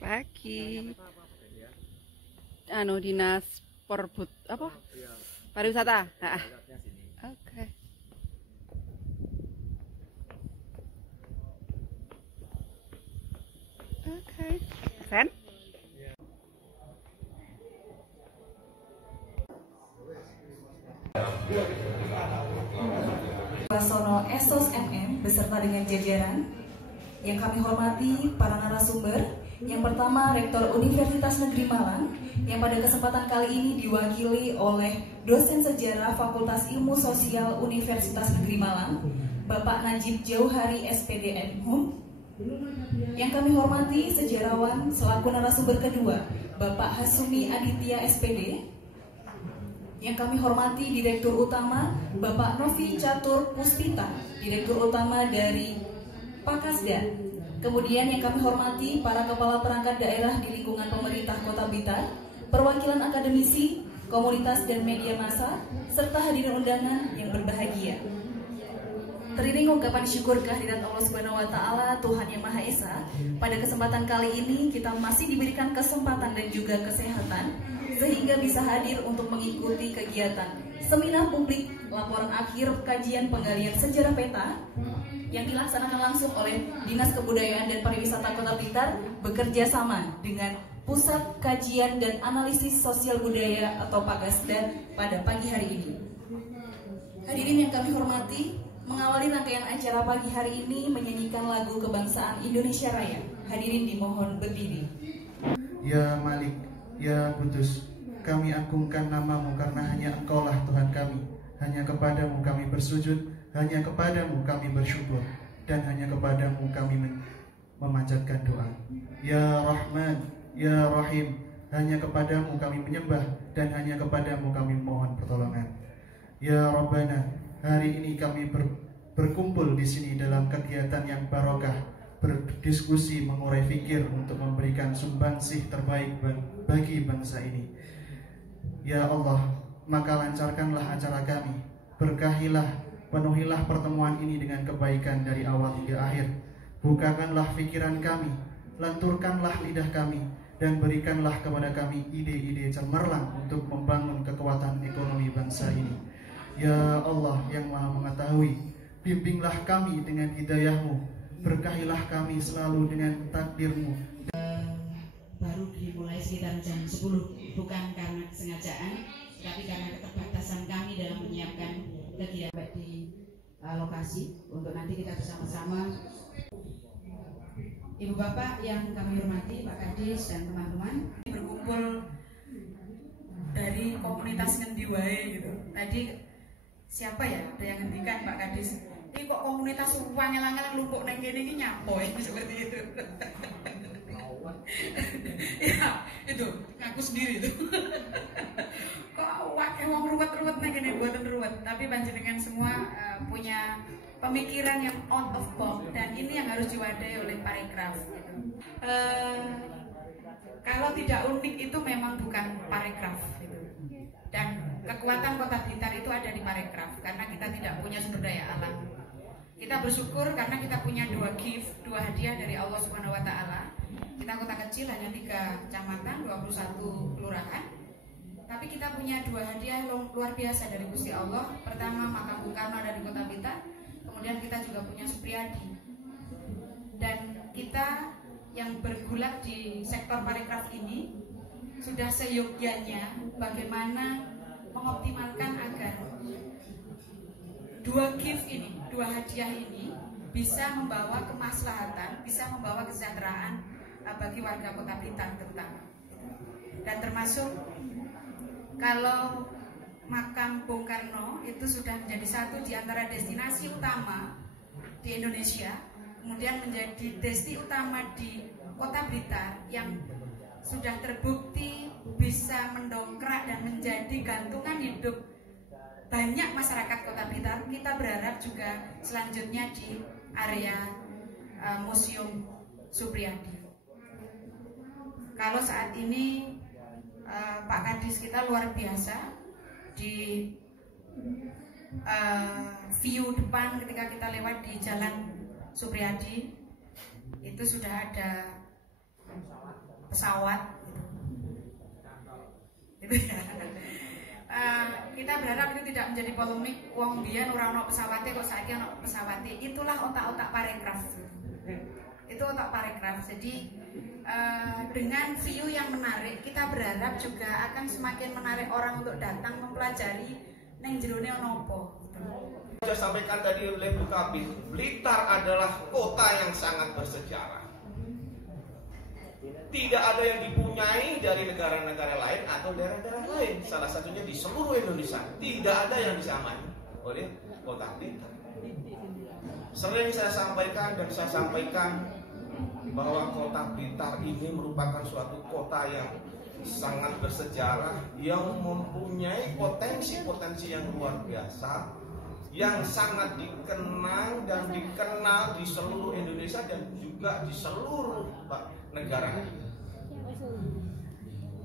Pagi. Anu dinas perbut apa? Pariwisata. Heeh. Oke. Oke. Sen? Wasono Esos MM beserta dengan jajaran. Yang kami hormati para narasumber. Yang pertama Rektor Universitas Negeri Malang yang pada kesempatan kali ini diwakili oleh dosen sejarah Fakultas Ilmu Sosial Universitas Negeri Malang, Bapak Najib Jauhari SPD MHum. Yang kami hormati sejarawan selaku narasumber kedua, Bapak Hasumi Aditya SPD. Yang kami hormati Direktur Utama Bapak Novi Catur Puspita, Direktur Utama dari Pakasda. Kemudian yang kami hormati para kepala perangkat daerah di lingkungan pemerintah Kota Blitar, perwakilan akademisi, komunitas dan media massa, serta hadirin undangan yang berbahagia. Teriring ungkapan syukur kehadirat Allah Subhanahu wa taala, Tuhan Yang Maha Esa, pada kesempatan kali ini kita masih diberikan kesempatan dan juga kesehatan sehingga bisa hadir untuk mengikuti kegiatan seminar publik laporan akhir kajian penggalian sejarah peta yang dilaksanakan langsung oleh Dinas Kebudayaan dan Pariwisata Kota Blitar bekerja sama dengan Pusat Kajian dan Analisis Sosial Budaya atau Pakasda pada pagi hari ini. Hadirin yang kami hormati, mengawali rangkaian acara pagi hari ini menyanyikan lagu kebangsaan Indonesia Raya. Hadirin dimohon berdiri. Ya Malik, ya Kudus, kami agungkan namamu karena hanya Engkaulah Tuhan kami. Hanya kepadamu kami bersujud, hanya kepadamu kami bersyukur, dan hanya kepadamu kami memanjatkan doa. Ya Rahman, ya Rahim, hanya kepadamu kami menyembah, dan hanya kepadamu kami mohon pertolongan. Ya Rabbana, hari ini kami berkumpul di sini dalam kegiatan yang barokah, berdiskusi mengurai fikir untuk memberikan sumbangsih terbaik bagi bangsa ini. Ya Allah, maka lancarkanlah acara kami, berkahilah, penuhilah pertemuan ini dengan kebaikan dari awal hingga akhir. Bukakanlah pikiran kami, lenturkanlah lidah kami, dan berikanlah kepada kami ide-ide cemerlang untuk membangun kekuatan ekonomi bangsa ini. Ya Allah yang Maha Mengetahui, bimbinglah kami dengan hidayah-Mu, berkahilah kami selalu dengan takdir-Mu. Baru dimulai sekitar jam 10, bukan karena kesengajaan, tapi karena keterbatasan kami dalam menyiapkan kegiatan di lokasi untuk nanti kita bersama-sama. Ibu Bapak yang kami hormati, Pak Kadis dan teman-teman, berkumpul dari komunitas ngendi wae gitu. Tadi siapa ya ada yang ngendikan Pak Kadis, ini kok komunitas wangelangan lumpuk neng kene iki nyapo seperti itu. Ya itu ngaku sendiri itu. Kok wakil wong ruwet-ruwet neng kene buatan ruwet, tapi panjenengan semua punya pemikiran yang out of box dan ini yang harus diwadai oleh parekraf gitu. Kalau tidak unik itu memang bukan parekraf gitu. Dan kekuatan Kota Blitar itu ada di parekraf karena kita tidak punya sumber daya alam. Kita bersyukur karena kita punya dua gift, dua hadiah dari Allah Subhanahu wa taala. Kita kota kecil hanya 3 kecamatan, 21 kelurahan. Tapi kita punya dua hadiah luar biasa dari Gusti Allah. Pertama makam Bung Karno ada di Kota Blitar. Kemudian kita juga punya Supriyadi. Dan kita yang bergulat di sektor parekraf ini sudah seyogyanya bagaimana mengoptimalkan agar dua gift ini, dua hadiah ini bisa membawa kemaslahatan, bisa membawa kesejahteraan bagi warga Kota Blitar terutama. Dan termasuk kalau makam Bung Karno itu sudah menjadi satu di antara destinasi utama di Indonesia, kemudian menjadi destinasi utama di Kota Blitar yang sudah terbukti bisa mendongkrak dan menjadi gantungan hidup banyak masyarakat Kota Blitar. Kita berharap juga selanjutnya di area Museum Supriyadi. Kalau saat ini Pak Kadis kita luar biasa di view depan ketika kita lewat di Jalan Supriyadi itu sudah ada pesawat gitu. Kita berharap itu tidak menjadi polemik. Wong biyen ora ono pesawate kok saiki ono pesawate. Itulah otak-otak parekraf. Itu otak parekraf. Jadi dengan view yang menarik, kita berharap juga akan semakin menarik orang untuk datang mempelajari neng jerone ono apa. Saya sampaikan tadi oleh Bu Kabid, Blitar adalah kota yang sangat bersejarah. Tidak ada yang dipunyai dari negara-negara lain atau daerah-daerah lain. Salah satunya di seluruh Indonesia. Tidak ada yang disamai oleh kota Blitar. Sering saya sampaikan bahwa kota Blitar ini merupakan suatu kota yang sangat bersejarah, yang mempunyai potensi-potensi yang luar biasa, yang sangat dikenang dan dikenal di seluruh Indonesia dan juga di seluruh negara.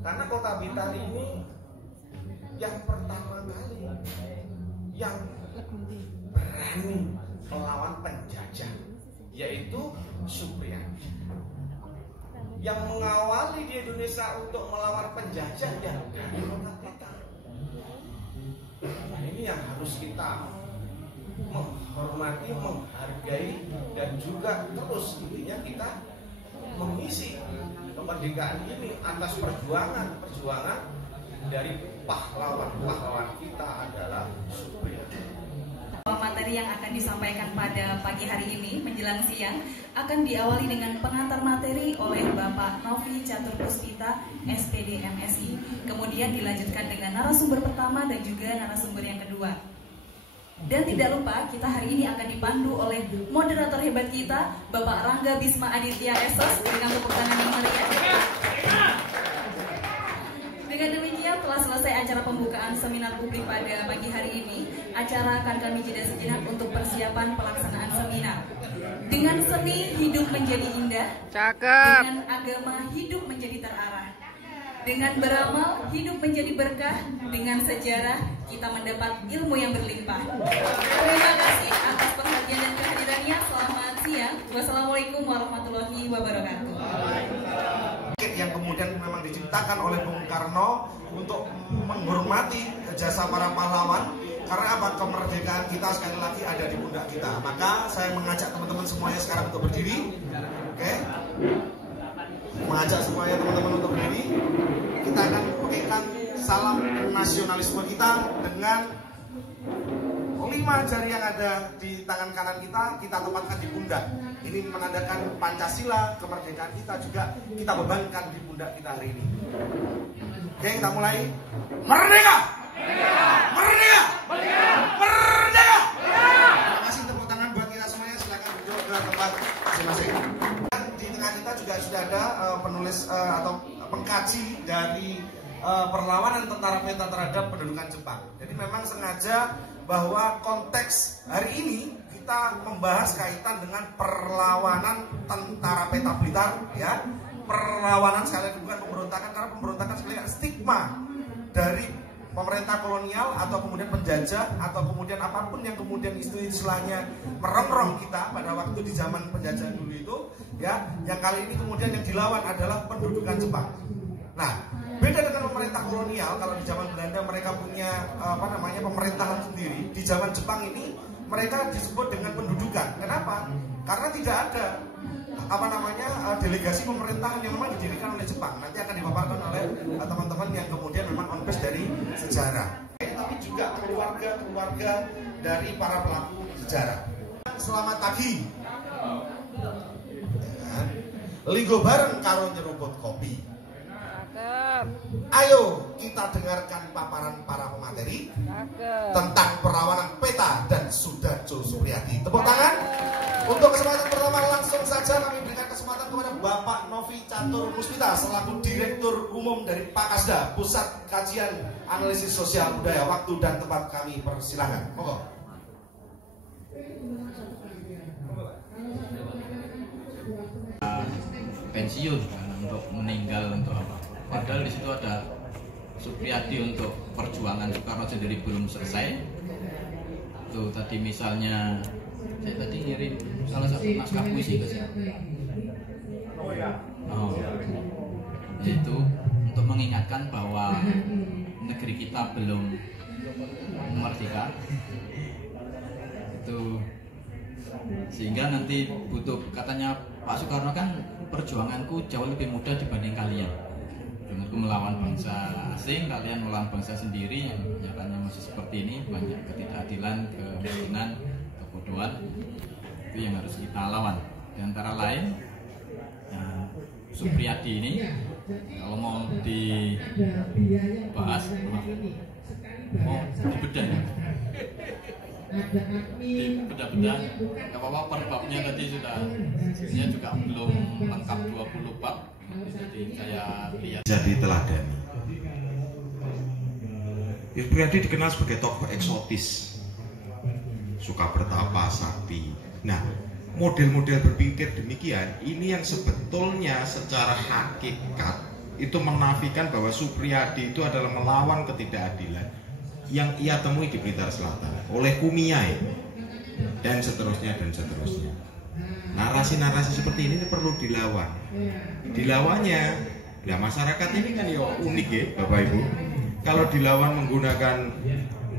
Karena kota Blitar ini yang pertama kali yang berani melawan penjajah, yaitu Supriyadi. Yang mengawali di Indonesia untuk melawan penjajah ya dari kota Blitar. Nah, ini yang harus kita menghormati, menghargai, dan juga terus intinya kita mengisi kemerdekaan ini atas perjuangan dari pahlawan kita adalah Supriyadi. Materi yang akan disampaikan pada pagi hari ini menjelang siang akan diawali dengan pengantar materi oleh Bapak Novi Catur Puspita, SPD MSI. Kemudian dilanjutkan dengan narasumber pertama dan juga narasumber yang kedua. Dan tidak lupa kita hari ini akan dipandu oleh moderator hebat kita, Bapak Rangga Bisma Aditya Esos, dengan tepuk tangan yang meriah. Dengan demikian telah selesai acara pembukaan seminar publik pada pagi hari ini. Acara akan kami jeda sejenak untuk persiapan pelaksanaan seminar. Dengan seni hidup menjadi indah, Cakep. dengan agama hidup menjadi terarah, dengan beramal hidup menjadi berkah, dengan sejarah kita mendapat ilmu yang berlimpah. Terima kasih atas perhatian dan kehadirannya. Selamat siang. Wassalamualaikum warahmatullahi wabarakatuh. Yang kemudian memang diciptakan oleh Bung Karno untuk menghormati jasa para pahlawan, karena apa? Kemerdekaan kita sekali lagi ada di pundak kita. Maka saya mengajak teman-teman semuanya sekarang untuk berdiri. Oke? Mengajak semuanya teman-teman untuk berdiri. Kita akan pakaikan salam nasionalisme kita dengan 5 jari yang ada di tangan kanan kita tempatkan di pundak. Ini menandakan Pancasila, kemerdekaan kita juga kita bebankan di pundak kita hari ini. Oke, kita mulai. Merdeka! Merdeka! Merdeka! Terima kasih, tepuk tangan buat kita semuanya. Silakan duduk ke tempat masing-masing. Di tengah kita juga sudah ada penulis atau pengkaji dari perlawanan tentara peta terhadap pendudukan Jepang. Jadi memang sengaja bahwa konteks hari ini kita membahas kaitan dengan perlawanan tentara peta Blitar, ya, perlawanan sekalian bukan pemberontakan, karena pemberontakan sekalian stigma dari pemerintah kolonial atau kemudian penjajah atau kemudian apapun yang kemudian istilahnya merongrong kita pada waktu di zaman penjajahan dulu itu, ya, yang kali ini kemudian yang dilawan adalah pendudukan Jepang. Nah, beda dengan pemerintah kolonial, kalau di zaman Belanda mereka punya pemerintahan sendiri. Di zaman Jepang ini mereka disebut dengan pendudukan. Kenapa? Karena tidak ada delegasi pemerintahan yang memang didirikan oleh Jepang. Nanti akan dipaparkan oleh teman-teman yang kemudian memang on base dari sejarah. Tapi juga keluarga dari para pelaku sejarah. Selamat pagi. Linggo bareng karo nyeruput kopi. Ayo kita dengarkan paparan para pemateri tentang perlawanan peta dan Sudarjo Supriyadi. Tepuk tangan. Untuk kesempatan pertama langsung saja kami berikan kesempatan kepada Bapak Novi Catur Puspita selaku Direktur Umum dari Pakasda, Pusat Kajian Analisis Sosial Budaya. Waktu dan tempat kami persilakan. Monggo. Pensiun untuk meninggal untuk apa? Padahal di situ ada Supriyadi untuk perjuangan Soekarno sendiri belum selesai. Tuh tadi misalnya saya tadi ngirim salah satu naskah puisi ke sini. Oh. yaitu untuk mengingatkan bahwa negeri kita belum merdeka, itu sehingga nanti butuh, katanya Pak Soekarno kan, perjuanganku jauh lebih mudah dibanding kalian. Perjuanganku melawan bangsa asing, kalian melawan bangsa sendiri yang nyatanya masih seperti ini, banyak ketidakadilan, kemiskinan, kebodohan, itu yang harus kita lawan. Di antara lain Supriyadi ini kalau mau dibahas, mau dibedah, dibedah-bedah, nggak apa-apa, per babnya tadi sudah, sebenarnya juga belum lengkap 20 bab, jadi saya lihat. Jadi teladani. Supriyadi dikenal sebagai tokoh eksotis, suka bertapa, sakti. Nah, model-model berpikir demikian ini yang sebetulnya secara hakikat itu menafikan bahwa Supriyadi itu adalah melawan ketidakadilan yang ia temui di Blitar Selatan oleh Kumiai dan seterusnya dan seterusnya. Narasi-narasi seperti ini perlu dilawan. Dilawannya, ya masyarakat ini kan ya unik ya Bapak Ibu. Kalau dilawan menggunakan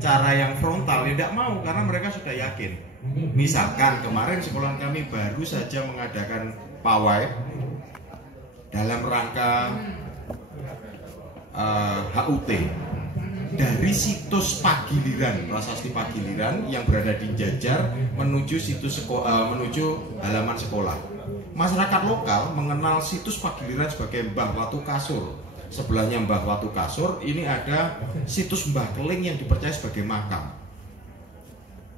cara yang frontal ya tidak mau, karena mereka sudah yakin. Misalkan kemarin sekolah kami baru saja mengadakan pawai dalam rangka HUT dari situs Pagiliran, Prasasti Pagiliran yang berada di Jajar menuju situs menuju halaman sekolah. Masyarakat lokal mengenal situs Pagiliran sebagai Mbah Watu Kasur. Sebelahnya Mbah Watu Kasur ini ada situs Mbah Keling yang dipercaya sebagai makam.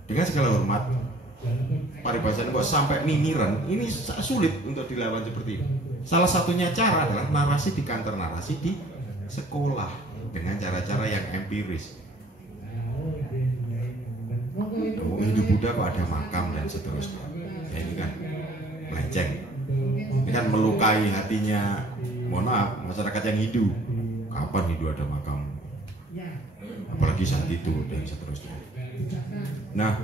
Dengan segala hormat, paribasan kok sampai mimiran, ini sulit untuk dilawan seperti ini. Salah satunya cara adalah narasi di kantor narasi di sekolah dengan cara-cara yang empiris. Oh, Hindu Buddha kok ada makam dan seterusnya. Ya, ini kan melenceng. Ini kan melukai hatinya, mohon maaf, masyarakat yang Hindu. Kapan Hindu ada makam? Apalagi saat itu dan seterusnya. Nah,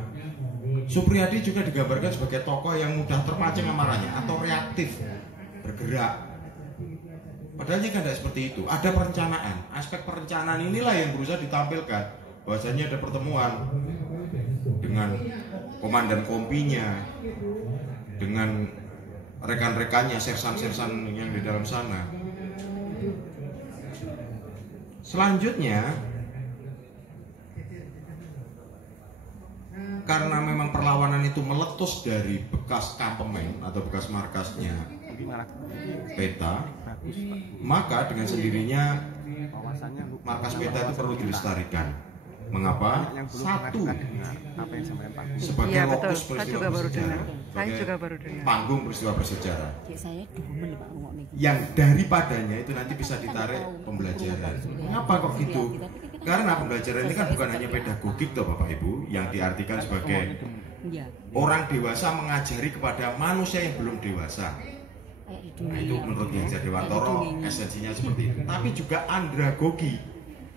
Supriyadi juga digambarkan sebagai tokoh yang mudah terpancing amarahnya atau reaktif, bergerak. Padahal kan tidak seperti itu. Ada perencanaan. Aspek perencanaan inilah yang berusaha ditampilkan. Bahwasanya ada pertemuan dengan komandan kompinya, dengan rekan-rekannya, sersan-sersan yang di dalam sana. Selanjutnya, karena memang perlawanan itu meletus dari bekas kampemen atau bekas markasnya Peta, maka dengan sendirinya markas Peta itu perlu dilestarikan. Mengapa? Satu, sebagai lokus peristiwa bersejarah, panggung peristiwa bersejarah, yang daripadanya itu nanti bisa ditarik pembelajaran. Mengapa kok gitu? Karena pembelajaran ini kan bukan hanya pedagogik toh Bapak Ibu, yang diartikan sebagai orang dewasa mengajari kepada manusia yang belum dewasa. Nah, itu menurut Ki Dewantoro esensinya seperti itu. Tapi juga andragogi,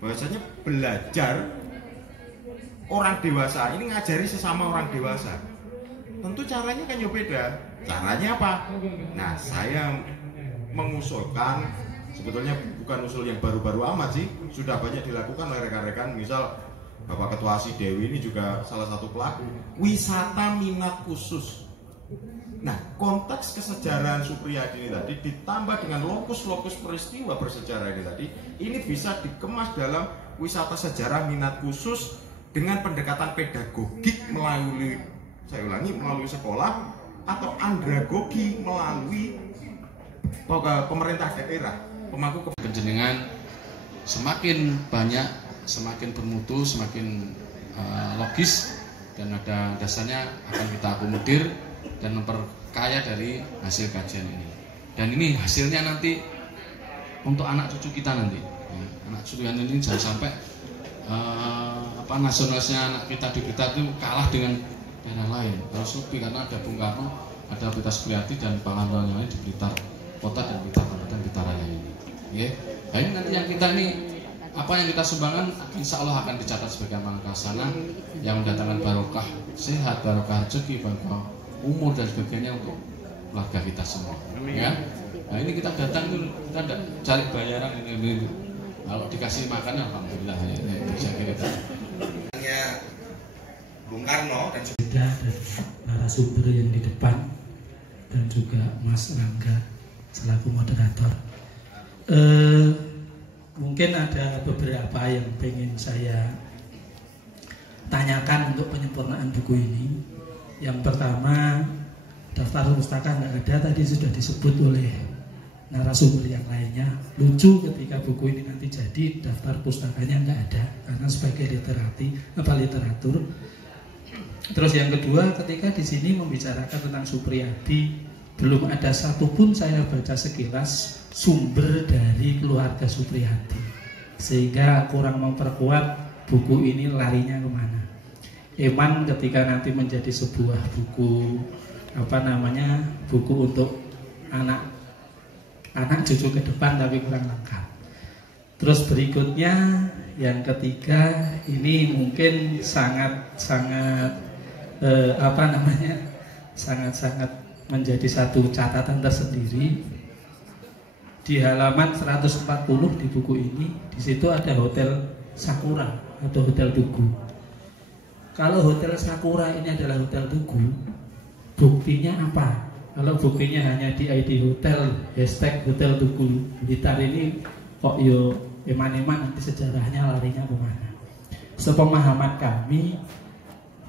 bahwasanya belajar orang dewasa ini ngajari sesama orang dewasa. Tentu caranya kan ya beda. Caranya apa? Nah, saya mengusulkan, sebetulnya bukan usul yang baru-baru amat sih, sudah banyak dilakukan oleh rekan-rekan. Misal Bapak Ketua Dewi ini juga salah satu pelaku wisata minat khusus. Nah, konteks kesejarahan Supriyadi ini tadi ditambah dengan lokus-lokus peristiwa bersejarah ini tadi, ini bisa dikemas dalam wisata sejarah minat khusus dengan pendekatan pedagogik melalui, saya ulangi, melalui sekolah, atau andragogi melalui pemerintah daerah, pemangku kepentingan. Semakin banyak, semakin bermutu, semakin logis, dan ada dasarnya akan kita akomodir dan memperkaya dari hasil kajian ini. Dan ini hasilnya nanti untuk anak cucu kita nanti. Ya, anak cucu kita ini jangan sampai nasionalisnya anak kita di Blitar itu kalah dengan daerah lain. Harus lebih, karena ada Bung Karno, ada Peta Supriyadi dan pangan yang lain di Blitar Kota dan Blitar Kabupaten Blitar Raya ini. Ya. Nah, ini nanti yang kita ini, apa yang kita sumbangkan insya Allah akan dicatat sebagai amal kasana yang mendatangkan barokah sehat, barokah rezeki, barokah umur dan sebagainya untuk keluarga kita semua. Ya. Nah, ini kita datang itu kita kan enggak cari bayaran ini. Kalau dikasih makan alhamdulillah ya, bisa kira. Hanya Bung Karno dan Beda dan narasumber yang di depan dan juga Mas Rangga selaku moderator. Mungkin ada beberapa yang pengen saya tanyakan untuk penyempurnaan buku ini. Yang pertama, daftar pustaka nggak ada, tadi sudah disebut oleh narasumber yang lainnya. Lucu ketika buku ini nanti jadi, daftar pustakanya nggak ada karena sebagai literatur. Terus yang kedua, ketika di sini membicarakan tentang Suprijadi, belum ada satupun saya baca sekilas sumber dari keluarga Suprijadi, sehingga kurang memperkuat buku ini larinya kemana. Eman ketika nanti menjadi sebuah buku buku untuk anak cucu ke depan, tapi kurang lengkap. Terus berikutnya yang ketiga, ini mungkin sangat menjadi satu catatan tersendiri. Di halaman 140 di buku ini, di situ ada Hotel Sakura atau Hotel Tugu. Kalau Hotel Sakura ini adalah Hotel Tugu, buktinya apa? Kalau buktinya hanya di ID Hotel, #Hotel Tugu Blitar, ini kok yo eman-eman nanti sejarahnya larinya kemana? Sepemahaman kami,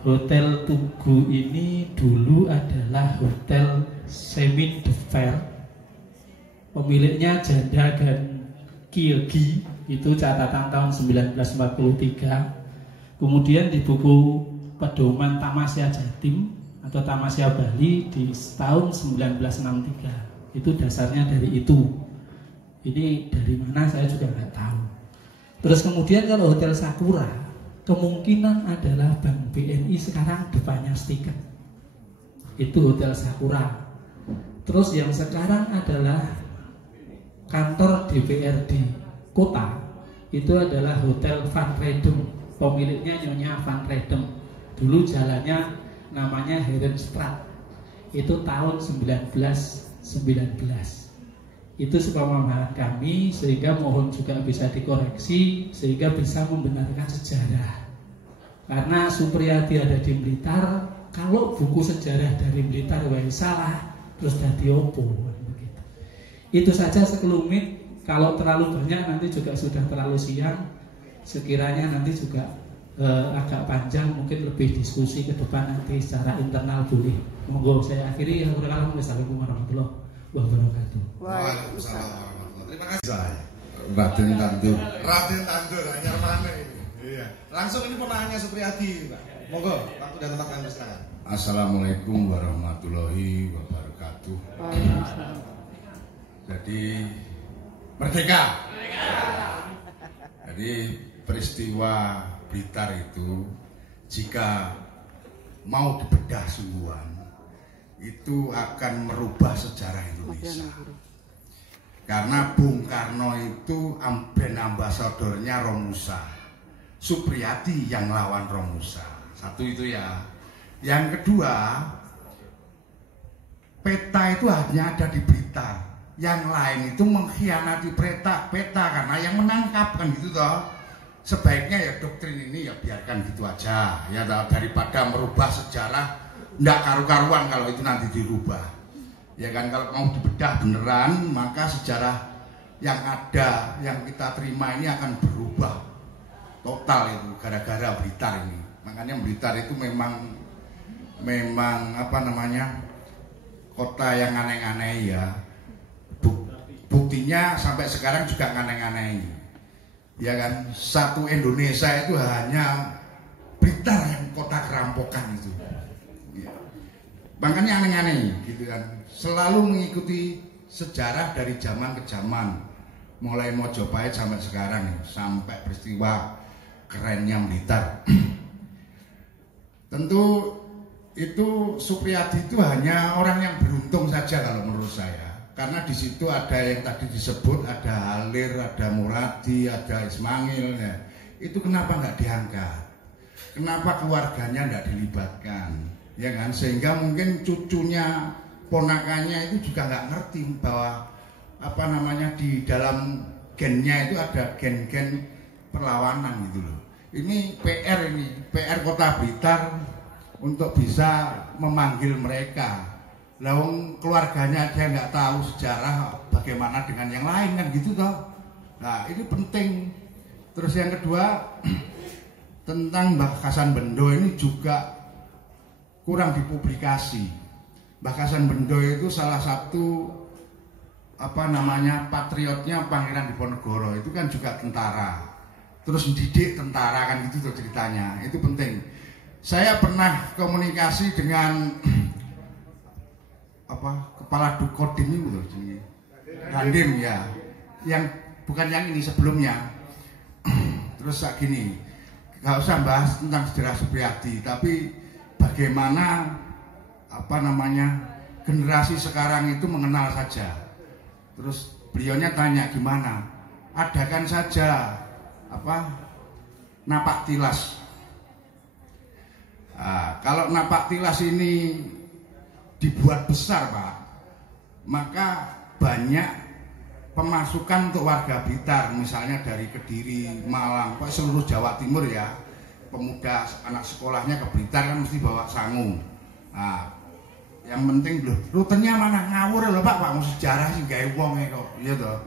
Hotel Tugu ini dulu adalah Hotel Chemin de Fer. Pemiliknya Janda dan Kiyogi, itu catatan tahun 1943. Kemudian di buku pedoman Tamasya Jatim atau Tamasya Bali di tahun 1963, itu dasarnya dari itu. Ini dari mana saya juga nggak tahu. Terus kemudian kalau Hotel Sakura, kemungkinan adalah Bank BNI sekarang depannya stiker. Itu Hotel Sakura. Terus yang sekarang adalah kantor DPRD kota, itu adalah Hotel Van Redem. Pemiliknya Nyonya Van Redem. Dulu jalannya namanya Herenstraat. Itu tahun 1919. Itu sepemahaman kami, sehingga mohon juga bisa dikoreksi sehingga bisa membenarkan sejarah. Karena Suprijadi ada di Blitar, kalau buku sejarah dari Blitar salah, terus dadi opo begitu. Itu saja sekelumit. Kalau terlalu banyak nanti juga sudah terlalu siang. Sekiranya nanti juga agak panjang, mungkin lebih diskusi ke depan nanti secara internal boleh. Monggo saya akhiri. Assalamualaikum warahmatullahi wabarakatuh. Waalaikumsalam warahmatullahi. Terima kasih. Raden Tandur. Raden Tandur, anyar mana ini? Iya. Langsung ini penahannya Suprijadi, Pak. Monggo, waktu dan tempat kami silakan. Assalamualaikum warahmatullahi wabarakatuh. Jadi merdeka. Jadi peristiwa Blitar itu jika mau dibedah sungguhan itu akan merubah sejarah Indonesia. Karena Bung Karno itu brand ambasadornya Romusa, Suprijadi yang lawan Romusa. Satu itu ya. Yang kedua, peta itu hanya ada di Blitar. Yang lain itu mengkhianati peta karena yang menangkap kan gitu toh. Sebaiknya ya doktrin ini ya biarkan gitu aja ya, daripada merubah sejarah ndak karu-karuan kalau itu nanti dirubah ya kan. Kalau mau dibedah beneran, maka sejarah yang ada yang kita terima ini akan berubah total itu gara-gara Blitar ini. Makanya Blitar itu memang kota yang aneh-aneh ya. Buktinya sampai sekarang juga aneh-aneh ya kan. Satu Indonesia itu hanya Blitar yang kota kerampokan itu ya. Makanya aneh-aneh gitu kan. Selalu mengikuti sejarah dari zaman ke zaman, mulai Mojopahit sampai sekarang, sampai peristiwa kerennya Blitar. Tentu itu Suprijadi itu hanya orang yang beruntung saja kalau menurut saya. Karena di situ ada yang tadi disebut, ada Halir, ada Muradi, ada Ismail ya. Itu kenapa nggak diangkat? Kenapa keluarganya nggak dilibatkan? Ya kan, sehingga mungkin cucunya, ponakannya itu juga nggak ngerti bahwa apa namanya, di dalam gennya itu ada gen-gen perlawanan gitu loh. Ini PR Kota Blitar untuk bisa memanggil mereka. Lawang keluarganya dia nggak tahu sejarah bagaimana dengan yang lain kan gitu toh. Nah ini penting. Terus yang kedua tentang Mbah Kasan Bendo ini juga kurang dipublikasi. Mbah Kasan Bendo itu salah satu apa namanya patriotnya Pangeran Diponegoro, itu kan juga tentara, terus mendidik tentara kan gitu tuh ceritanya. Itu penting. Saya pernah komunikasi dengan apa kepala Dukodim itu loh, Dandim ya, yang bukan yang ini sebelumnya. Terus kayak gini, nggak usah bahas tentang sejarah Supriyadi, tapi bagaimana apa namanya generasi sekarang itu mengenal saja. Terus beliaunya tanya gimana, adakan saja apa napak tilas. Nah, kalau napak tilas ini dibuat besar Pak, maka banyak pemasukan untuk warga Blitar, misalnya dari Kediri, Malang, seluruh Jawa Timur ya. Pemuda anak sekolahnya ke Blitar kan mesti bawa sangu. Nah, yang penting loh, rutenya mana ngawur loh Pak mau sejarah sih gawe wong kok, iya toh.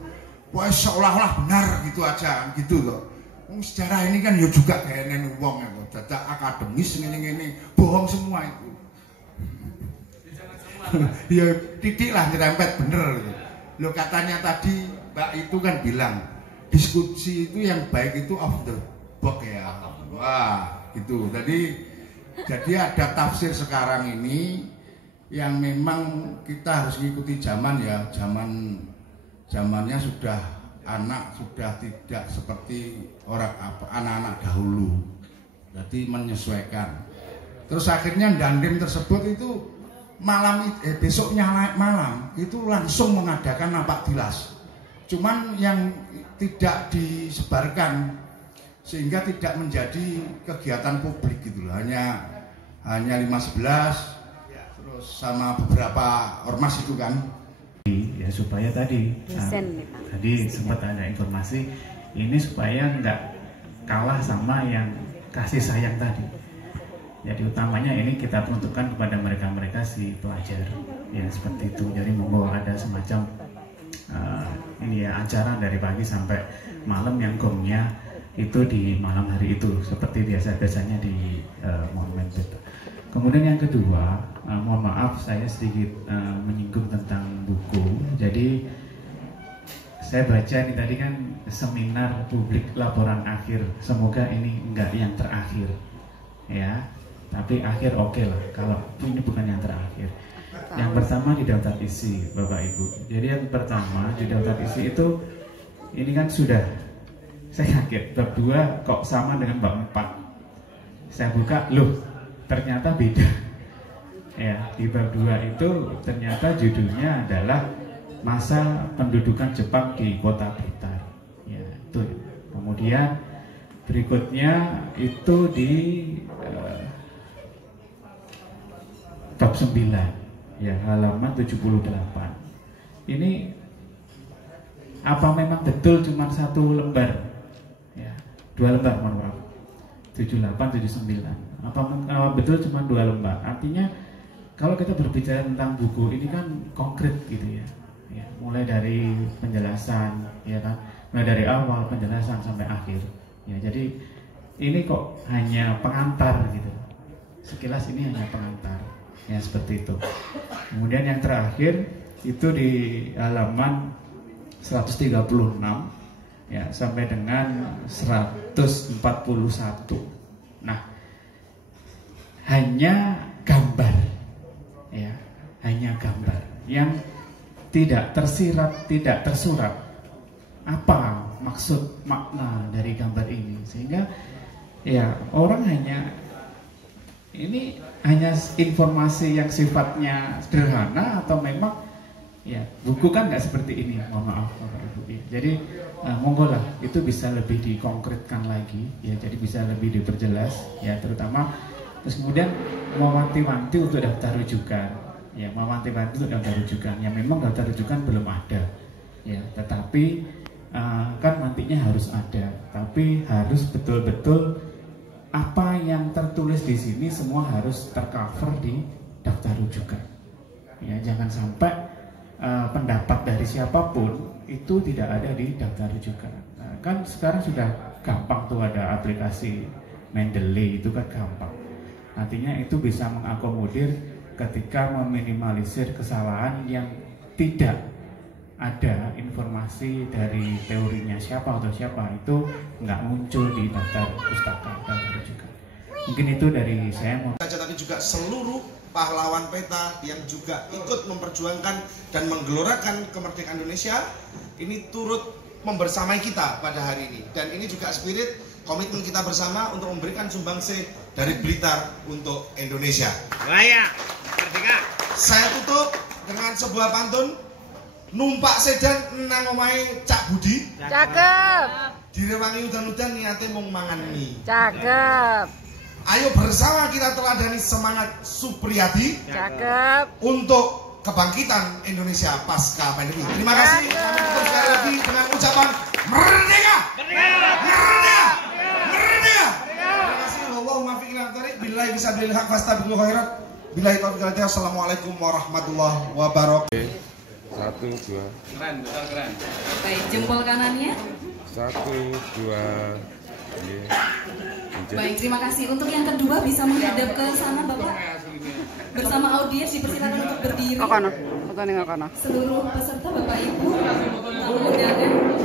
Pokoknya seolah-olah benar gitu aja, gitu loh. Sejarah ini kan ya juga kayaknya wong ya, dadak akademis ngene-ngene, bohong semua itu. Ya titik lah nyerempet bener gitu. Lo katanya tadi Mbak itu kan bilang diskusi itu yang baik itu off the box ya. Wah, gitu. Jadi ada tafsir sekarang ini yang memang kita harus mengikuti zaman ya, zamannya sudah anak sudah tidak seperti anak-anak dahulu, jadi menyesuaikan. Terus akhirnya Dandim tersebut itu besoknya malam itu langsung mengadakan napak tilas, cuman yang tidak disebarkan sehingga tidak menjadi kegiatan publik gitu loh, hanya 5-11 sama beberapa ormas itu kan ya, supaya tadi sempat ada informasi ini supaya nggak kalah sama yang kasih sayang tadi. Jadi utamanya ini kita peruntukkan kepada mereka si pelajar ya, seperti itu. Jadi monggo ada semacam ini ya, acara dari pagi sampai malam yang gongnya itu di malam hari itu seperti biasanya di Monumen Beta. Kemudian yang kedua, mohon maaf saya sedikit menyinggung tentang buku. Jadi saya baca ini tadi kan seminar publik laporan akhir. Semoga ini enggak yang terakhir, ya. Tapi akhir oke lah. Kalau ini bukan yang terakhir. Yang pertama di daftar isi, Bapak Ibu. Jadi yang pertama di daftar isi itu ini kan sudah, saya kaget bab 2 kok sama dengan bab 4. Saya buka, loh ternyata beda ya. Di bab 2 itu ternyata judulnya adalah masa pendudukan Jepang di Kota Blitar ya, itu. Kemudian berikutnya itu di bab 9 ya, halaman 78. Ini apa memang betul cuma 1 lembar ya, 2 lembar mohon maaf, 78 79. Apa betul cuma 2 lembar? Artinya kalau kita berbicara tentang buku ini kan konkret gitu ya. Ya, mulai dari penjelasan ya kan, mulai dari awal penjelasan sampai akhir. Ya, jadi ini kok hanya pengantar gitu. Sekilas ini hanya pengantar. Ya seperti itu. Kemudian yang terakhir itu di halaman 136 ya sampai dengan 141. Nah, hanya gambar ya, hanya gambar yang tidak tersirat, tidak tersurat apa maksud makna dari gambar ini, sehingga ya orang hanya ini hanya informasi yang sifatnya sederhana atau memang ya buku kan nggak seperti ini, mohon maaf Bapak Ibu. Jadi monggo lah itu bisa lebih dikonkretkan lagi ya, jadi bisa lebih diperjelas ya, terutama. Terus kemudian mewanti-wanti untuk daftar rujukan ya, mewanti-wanti untuk daftar rujukan yang memang daftar rujukan belum ada ya, tetapi kan nantinya harus ada, tapi harus betul-betul apa yang tertulis di sini semua harus tercover di daftar rujukan. Ya, jangan sampai pendapat dari siapapun itu tidak ada di daftar rujukan. Nah, kan sekarang sudah gampang tuh, ada aplikasi Mendeley, itu kan gampang. Artinya itu bisa mengakomodir ketika meminimalisir kesalahan yang tidak ada informasi dari teorinya siapa atau siapa, itu nggak muncul di daftar pustaka daftar rujukan. Mungkin itu dari saya. Tapi juga seluruh pahlawan peta yang juga ikut memperjuangkan dan menggelorakan kemerdekaan Indonesia ini turut membersamai kita pada hari ini, dan ini juga spirit komitmen kita bersama untuk memberikan sumbangsih dari Blitar untuk Indonesia. Raya merdeka. Saya tutup dengan sebuah pantun. Numpak sedan nang omahe Cak Budi. Cakep. Direwangi udan-udan niate mung mangan mie. Cakep. Ayo bersama kita teladani semangat Supriyadi. Cakep. Untuk kebangkitan Indonesia pasca pandemi. Terima kasih. Kami tutup sekali lagi dengan ucapan merdeka. Merdeka. Merdeka. Merdeka. Terima kasih. Allahumma fiqna tarik billahi bisabilil haq fastabiqul khairat. Billahi taufiq wal hidayah. Assalamualaikum warahmatullahi wabarakatuh. 1, 2. Keren, betul keren. Baik, jempol kanannya. 1, 2. Baik, terima kasih. Untuk yang kedua bisa menghadap ke sana, Bapak. Bersama audiens dipersilakan untuk berdiri. Kokono, kokono. Seluruh peserta Bapak Ibu, tamu undangan.